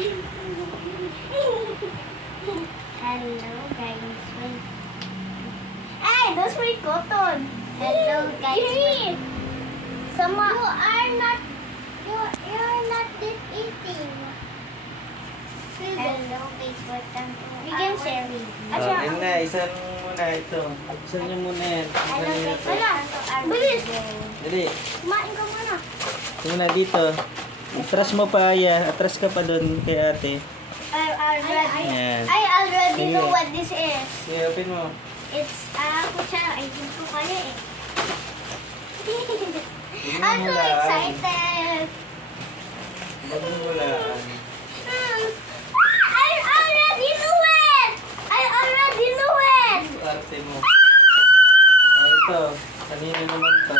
Hello guys. Hey, those were cotton. Hello guys. Some you're not this eating. Hello guys, welcome to you can share it. Yun na, isa muna ito. Isa nyo muna yan. Hello Isa guys, nyo welcome to our video. Dali. Kumain ka muna. Ito muna dito. Atras mo pa, yan. Atras ka pa doon kay ate. Yan. I already Sige. know what this is. Sige, open mo. It's kutsara. I think ko kaya eh. Tingnan I'm mo so lang. excited. Tingnan mo lang. I already knew it. I already knew it. Arte mo. Ito. Kanina naman to.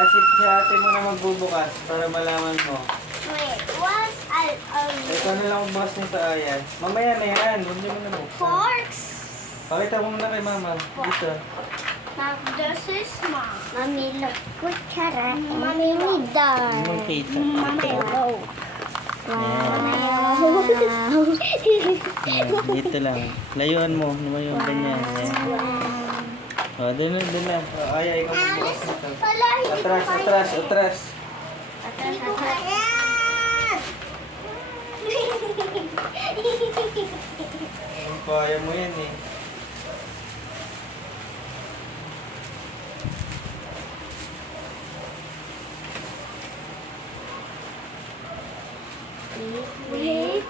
Si ate mo na magbubukas para malaman mo. Wait, what? Ito na lang magbukas nito, ayan. Mamaya na yan. Huwag niyo mo na buksan. Forks. Pakita mo muna kay mama. Dito. This is Mommy, look. Kutsara. Mommy, we done. Yung kita. Mommy, low. Wow. Ayan, dito lang. Layuan mo. Naman yung ganyan. Ayan. O, doon na. O, ay, ikaw magbukas nito. Wala, hindi ko Atras, kaya. atras, atras. Hindi ko kaya. Kaya mo yan eh. Wait.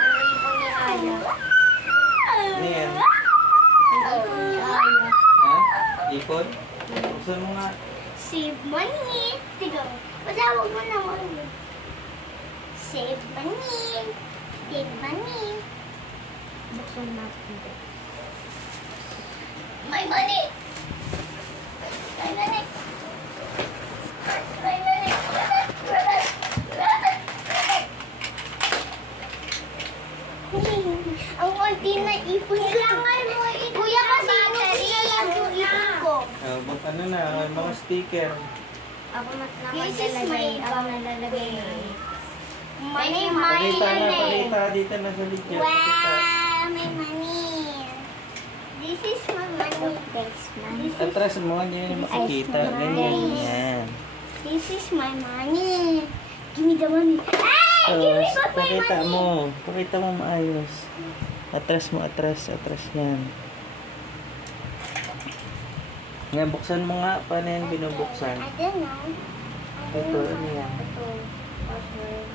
Ang ibon ni Aya. Ano yan? Ang ibon ni Aya. Ha? Ipon? Buksan mo nga. Save money. Tiga. Patawag mo naman. Save money. Save money. Buksan natin. My money. My money. My money. Ang konti na ipon. Kailangan mo ipon. Kuya, kasi inusin lang yung ipon ko. Ano na, mga sticker. Ako nalalagay. Money, Pakita na, money. pakita dito na sa video. Pakita. Wow, my money. This is my money, guys. This is, Atras mo, hindi nyo makikita. Ganyan, yan. this is my money. Give me the money. Ah! Give me back my Pakita money. mo. Pakita mo maayos. Atras mo, atras yan. Yan, buksan mo nga. Paano yan binubuksan? I don't know. Ito, ano yan? Ito. Password.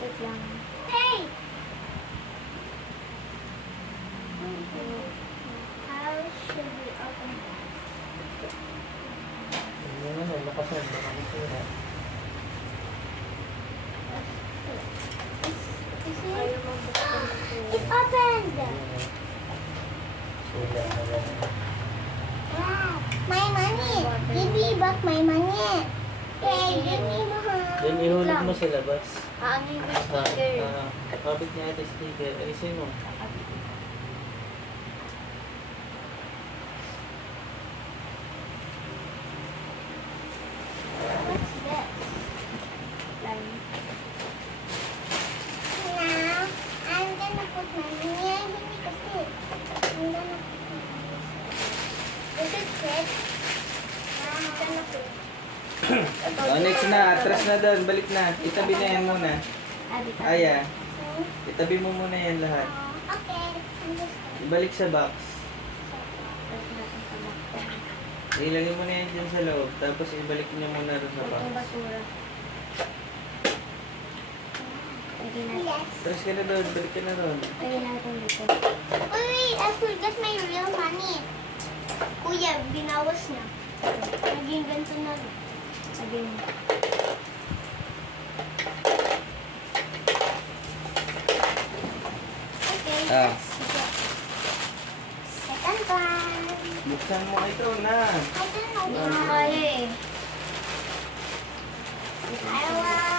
Wait lang. Hey! How should we open it? Ano na, lakasan. Baka masira. It opened! Sila na lang. Wow! My money! Give me back my money! Hey, give me back! Then ihulog mo sa labas. Ano yung sticker? Kapit niya ito sticker. Alisin mo. What's this? Line. Now, I'm gonna put my money. Hindi kasi. I'm gonna put my money. This is it. Now, I'm gonna put. Next na. Atras na doon. Balik na. Itabi na yan muna. Aya. Itabi mo muna yan lahat. Okay. I'm just Ibalik sa box. Ilagay mo na yan dyan sa loob. Tapos ibalik niyo muna rin sa box. basura. Yes. Atras ka na doon. Balik ka na doon. Lagyan natin dito. Wait, I forgot my real money. Kuya, binawas niya. Naging ganito na. Naging... Okay, Ah. second one. Buksan mo ito na. I don't know how. I want...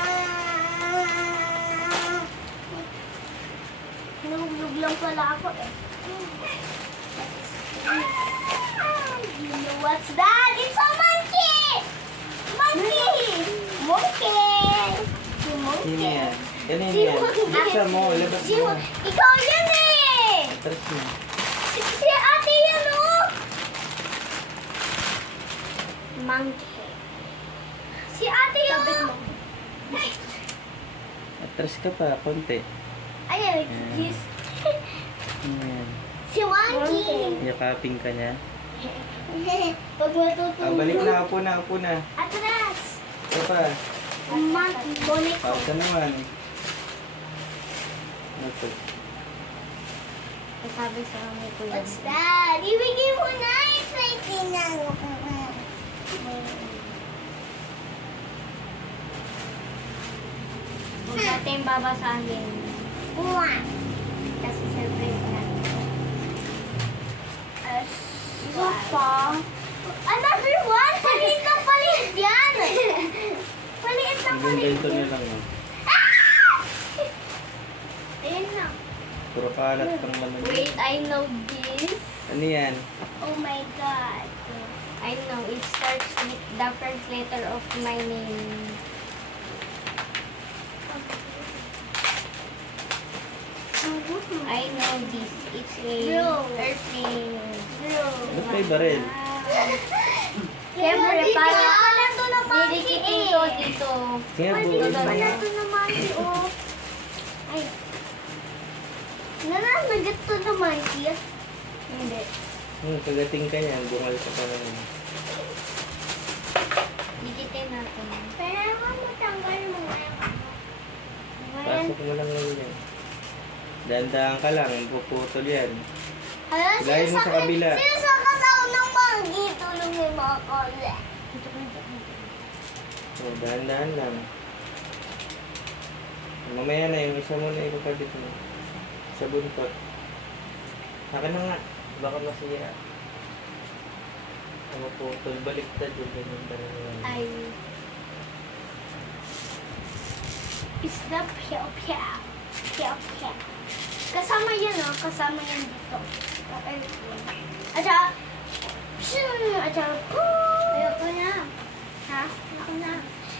Nahulog lang pala ako eh. You know what's that? It's a monkey! Monkey! Sino yan? Ganun Si yan. Monkey. Buksan mo, labas Si mo. Ikaw yan eh! Atras mo. Si ate yan oh! Monkey. Si ate yan oh! Atras ka pa, konti. Ayan, Ayan. Ayan. si Monkey. Yakapin ka niya. Pag matutulog. Balik na, upo na, upo na. Atras! Ito pa. Monkey, boneko. Ito naman. Ito. Sabi sa amin ko yan. What's that? Ibigay mo na! Exciting na! Huwag natin babasahin. One. Kasi surprise na. Isa pa. Another one? Paliit na paliit yan! Paliit na Hanggang paliit ganito na yan. lang. Oh. Ayun na. Puro kalat kang laman. Wait, I know this. Ano yan? Oh my God. I know. It starts with the first letter of my name. I know this. It's a Blue. airplane. Ba't may baril? Siyempre, Hindi para pala ito na monkey didikitin eh. ko dito. Sige, Hindi bukas pala mo. ito na monkey oh. Ay. Nananagat to na monkey. Hindi. Kagating ka niyan, bungal ka pa naman. Dikitin natin. Kailangan mo tanggal mo nga yung ano. Pasok mo lang lang yan. Dahan-dahan ka lang, puputol yan. Hala, Hilahin mo sa kabila. Sinasakal ako ng monkey. Tulong yung mga kole. Oh, dahan-dahan lang. Mamaya na, yung isa mo na ipapabit mo. Sa buntot. Akin na nga. Baka masira. Ano putol, baliktad yung ganyan talaga. Ay. Isda piyaw piyaw. Piyaw piyaw. Kasama yan oh. Kasama yan dito. At saka, at saka, ayoko na. Ha? Ayoko na.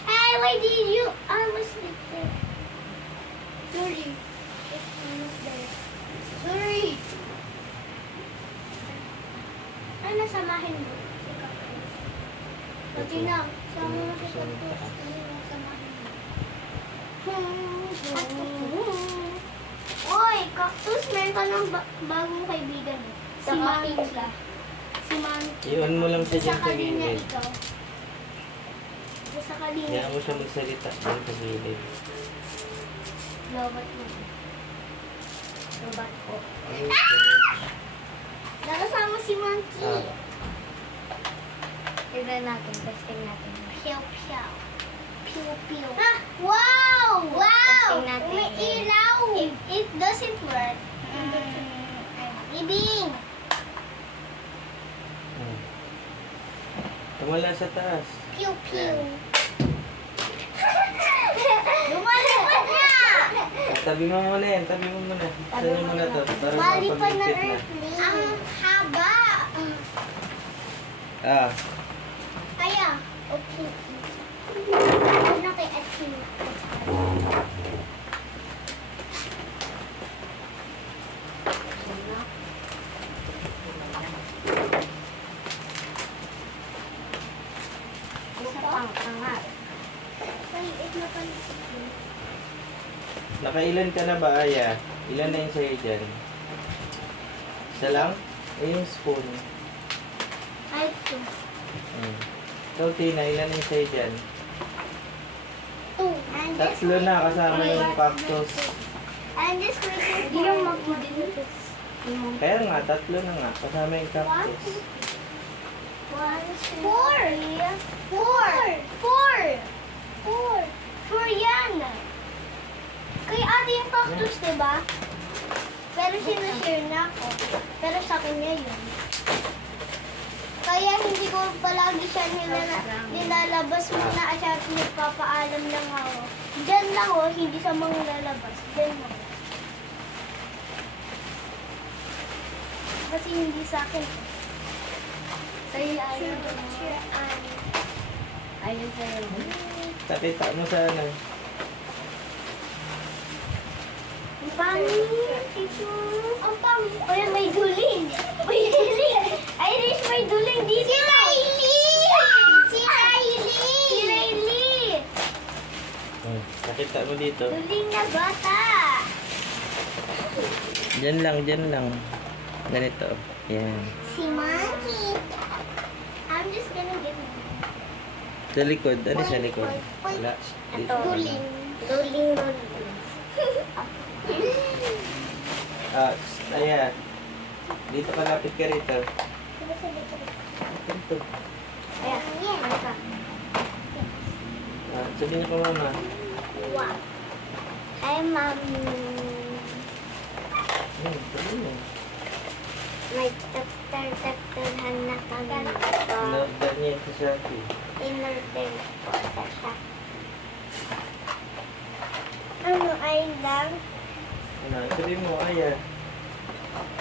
Hey, why did you? I was there. Sorry. I was there. Sorry. Ay, nasamahin mo. Si Kaktus. Pati na. Sama mo si Kaktus. Samahin mo. Oy, Kaktus, meron ka ng bagong kaibigan. Si Sa Monkey. kapitla. Si Monkey. Iwan mo lang siya dyan sa kalinya gilid. ikaw. Sa kalinya. Kaya mo siya magsalita dyan sa gilid. Lobat mo. Lobat ko. Ano yun? Nakasama si Monkey. Ah. Tignan natin. Testing natin. Piyaw, piyaw. Piyaw, piyaw. Ah, wow! Wow! Testing natin. May ilaw. If it doesn't work, ibing. Hmm. Tumala sa taas. Piyaw, piyaw. Lumalipad niya! Tabi mo muna yan, tabi mo muna. Tabi mo muna to. Para Malipad na makapag-tip na. airplane. Ang haba. Ah, Kaya, okay. Ano kay Atin? Isa pang angat. Ay, ito na pala. nakailan ka na ba, Aya? Ilan na yung sa'yo dyan? Isa lang? Eh, yung spoon. Ay, ito. Hmm. Ikaw, Tina, ilan na yung sa'yo dyan? Two. And this Tatlo na, way. kasama yung cactus. And this way. Hindi lang magpudin. Kaya nga, tatlo na nga, kasama yung cactus. Four. Four. Four. Four. Four yan. Kay ate yung cactus, diba? Pero sinashare na ako. Pero sa akin niya yun. Kaya hindi ko palagi siya nilalabas muna at siya nagpapaalam lang ako. Diyan lang ako, hindi sa mga lalabas. Diyan lang. Kasi hindi sa akin. Sa'yo ayaw. Picture, Ayun sa'yo. Takita mo sa ano. pangit. Ang pangit. Ay, may duling. May duling. Irish, may duling dito. Si Riley! Si Riley! Si Riley! Nakita mo dito. Duling na bata. Diyan lang. Ganito. Yan. Si Monkey. I'm just gonna give him. Sa likod. Ano sa likod? Wala. Dito. Duling. Duling. Ah, ayan. Dito ka, lapit ka rito. Ito. Ayan. Yeah. Ah, sabihin ko mama. Wow. Hi, Mommy. Sabihin mo. May taktar-taktarhan na kami po. Inorder niya sa Shopee. In-order po sa shop. Ano ay lang? Ano, sabihin mo, ayan.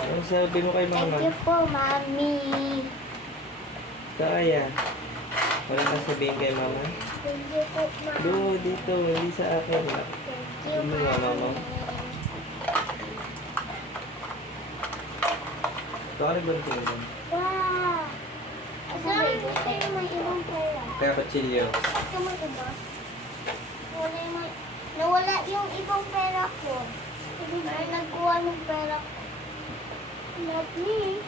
Anong sabi mo kay Thank mama? you po, Mommy. Kaya. Wala kang sabihin kay mama? Thank you po, Mommy. Do, dito, hindi sa akin. Thank you, Ano nga, mama? Mommy. Ito ka rin tingin. Wow! Saan may ibang pera? Kaya kutsilyo. Ito mo iba? Nawala yung ibang pera ko. Ay, nagkuha ng pera ko. Not me.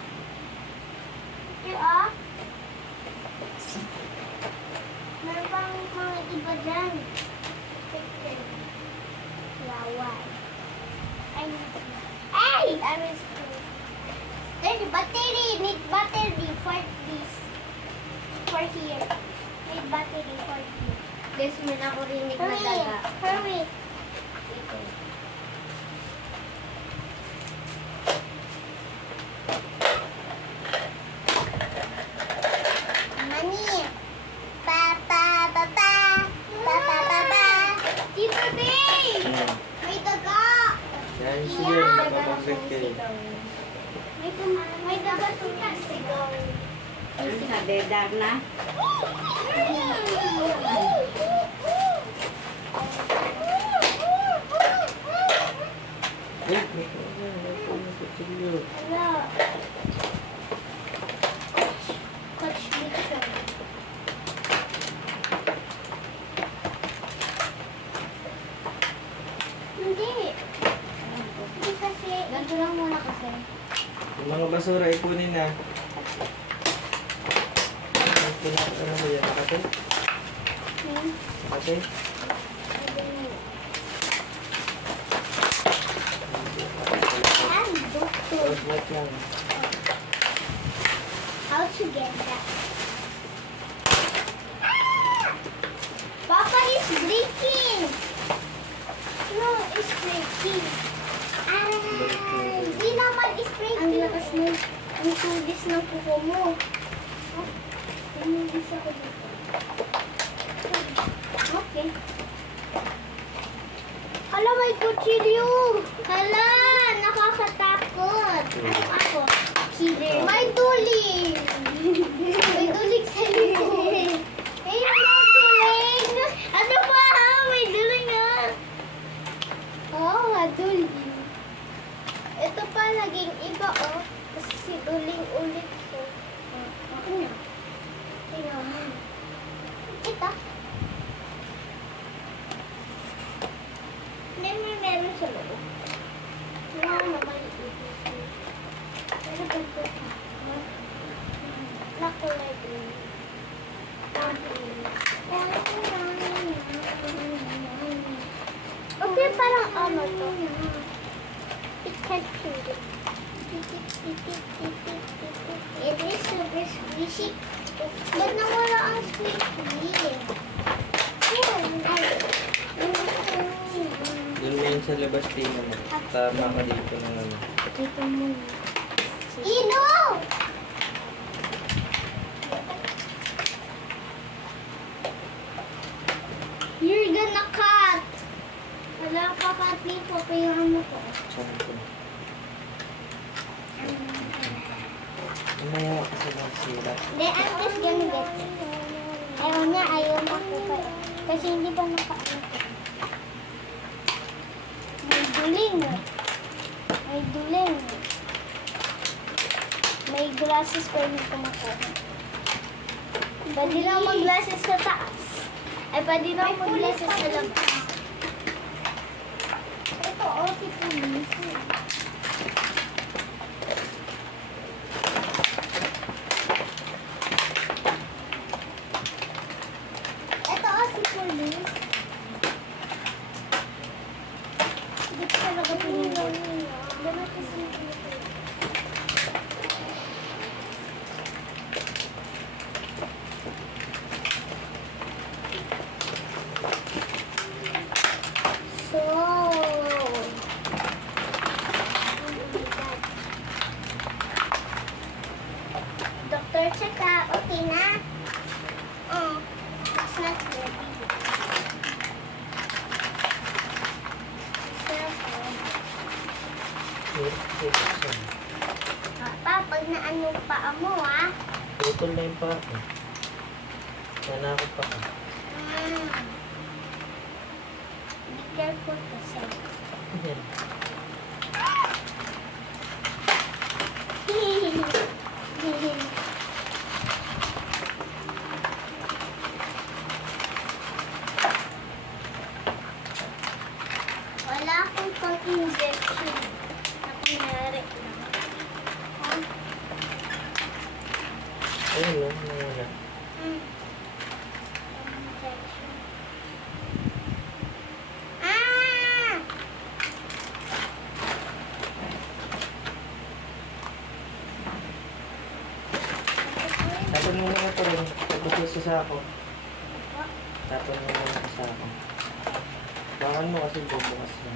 Ito ah. Meron pang mga iba dyan. Laway. Ay! I miss you. There's battery. Need battery for this. For here. Need battery for here. Guys, may nakurinig na Hurry! daga. Hurry! Mani! Papa! Papa! Papa! Papa! Di bebe! May daga! Yan Yeah. siya, nakapagpag kayo. May daga sa sigaw. Nadedar na. Wait, may kutsilyo. Hello. Coach Mitchell. Hindi. Hindi kasi. Ganito lang muna kasi. Yung mga basura, ikunin na. Ano ba yan? Makate? Makate? Tapos wait lang. How to get that? Papa is breaking. No, it's breaking. Di naman is breaking. Ang lakas na ang tubis ng kuko mo. Tumigis ako dito. Okay. Hala, may kutsilyo. Hala, nakakatakot. Ano ako? Killer. May duling. May duling sa likod. May duling. Ano ba? May duling na. Oh, duling. Ito pa, naging iba, oh. Kasi si duling ulit ko. Ako na. Tingnan mo. Ito. Meron sa loob. Wala naman ito. Pero ganito pa. Nakulay din. Okay, parang ano to. It can feel it. It is super squishy. Ba't nawala ang squishy? Doon mo yun sa labas tingnan mo. Tama ka dito ng ano. Dito muna. Ino! You're gonna cut. Wala ka cut dito, kaya mo to. Saan ko? Umayawa kasi ng sila. Then I'm just gonna get it. Ayaw niya, ayaw makuha. Kasi hindi pa nakaano. May duling. glasses pwede kumakain. Pwede na mag-glasses sa taas. Ay, pwede na mag-glasses sa labas. Ito, si Police. Ito, si Police. Hindi ko talaga pinili. Dapat kasi so, doctor check-up, okay na? Oh, it's not ready. Papa, pag naano pa mo, ah. Putol na yung pa ako. Nanakot pa ka. Be careful kasi. Yan. Wala akong pang-injection na kunyari lang. Oh. Ayun no, nawala. Injection. Ah! Tapon mo muna ito rin. Tapos yung sa sako. Tapon mo muna sa sako. Bakan mo kasi bubukas na.